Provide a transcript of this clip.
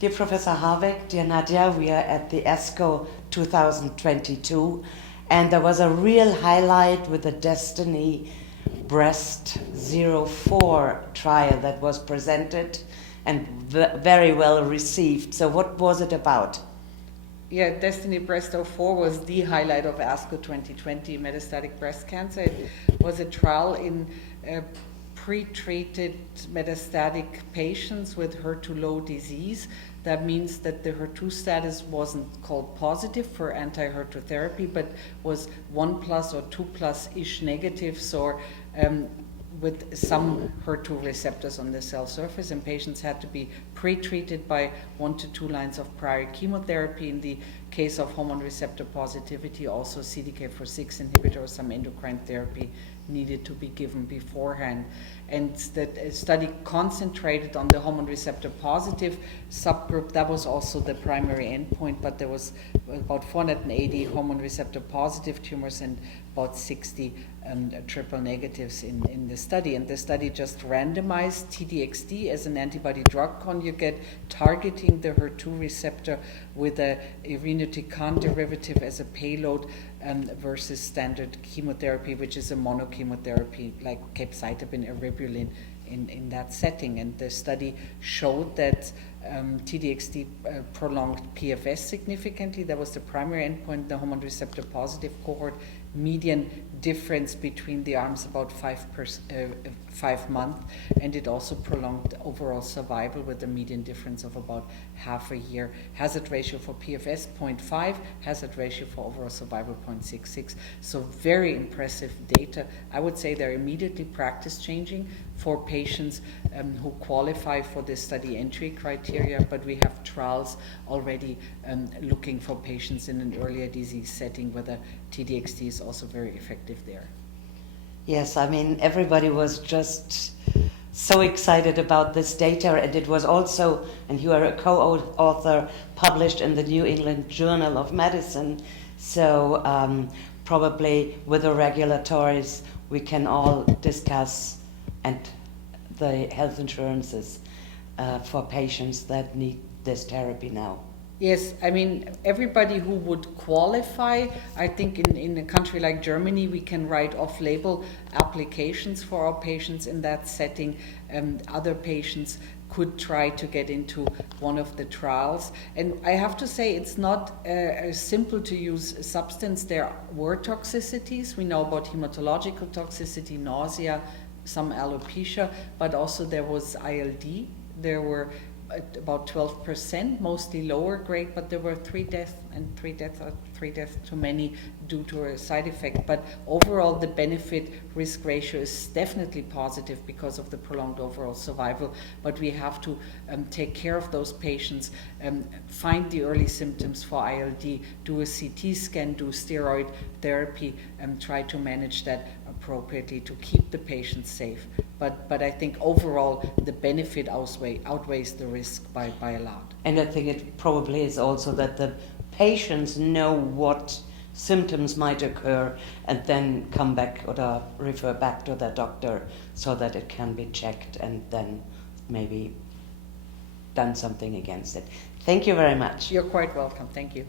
Dear Professor Harbeck, dear Nadia, we are at the ASCO 2022, and there was a real highlight with the DESTINYBreast04 trial that was presented and very well received. So what was it about? Yeah, DESTINYBreast04 was the highlight of ASCO 2020, metastatic breast cancer. It was a trial in pre-treated metastatic patients with HER2-low disease. That means that the HER2 status wasn't called positive for anti-HER2 therapy, but was 1+ or 2+-ish negatives, or with some HER2 receptors on the cell surface, and patients had to be pre-treated by 1 to 2 lines of prior chemotherapy. In the case of hormone receptor positivity, also CDK4/6 inhibitor or some endocrine therapy needed to be given beforehand. And the study concentrated on the hormone receptor positive subgroup. That was also the primary endpoint, but there was about 480 hormone receptor positive tumors and about 60 triple negatives in the study. And the study just randomized T-DXd as an antibody drug conjugate targeting the HER2 receptor with a irinotecan derivative as a payload versus standard chemotherapy, which is a monochemotherapy like capecitabine, eribulin in that setting. And the study showed that T-DXd prolonged PFS significantly. That was the primary endpoint. The hormone receptor positive cohort, median difference between the arms about 5 months, and it also prolonged overall survival with a median difference of about half a year. Hazard ratio for PFS 0.5, hazard ratio for overall survival 0.66. So very impressive data. I would say they're immediately practice changing for patients who qualify for this study entry criteria, but we have trials already looking for patients in an earlier disease setting where the T-DXd is also very effective there. Yes, I mean, everybody was just so excited about this data, and it was also, and you are a co-author, published in the New England Journal of Medicine, so probably with the regulatories we can all discuss, and the health insurances for patients that need this therapy now. Yes, I mean, everybody who would qualify, I think in a country like Germany, we can write off-label applications for our patients in that setting. Other patients could try to get into one of the trials. And I have to say, it's not a simple to use substance. There were toxicities. We know about hematological toxicity, nausea, some alopecia, but also there was ILD. There were about 12%, mostly lower grade, but there were 3 deaths, and 3 deaths too many due to a side effect. But overall, the benefit-risk ratio is definitely positive because of the prolonged overall survival. But we have to take care of those patients, find the early symptoms for ILD, do a CT scan, do steroid therapy, and try to manage that appropriately to keep the patient safe. But I think overall the benefit outweighs the risk by a lot. And I think it probably is also that the patients know what symptoms might occur and then come back or refer back to their doctor so that it can be checked and then maybe done something against it. Thank you very much. You're quite welcome. Thank you.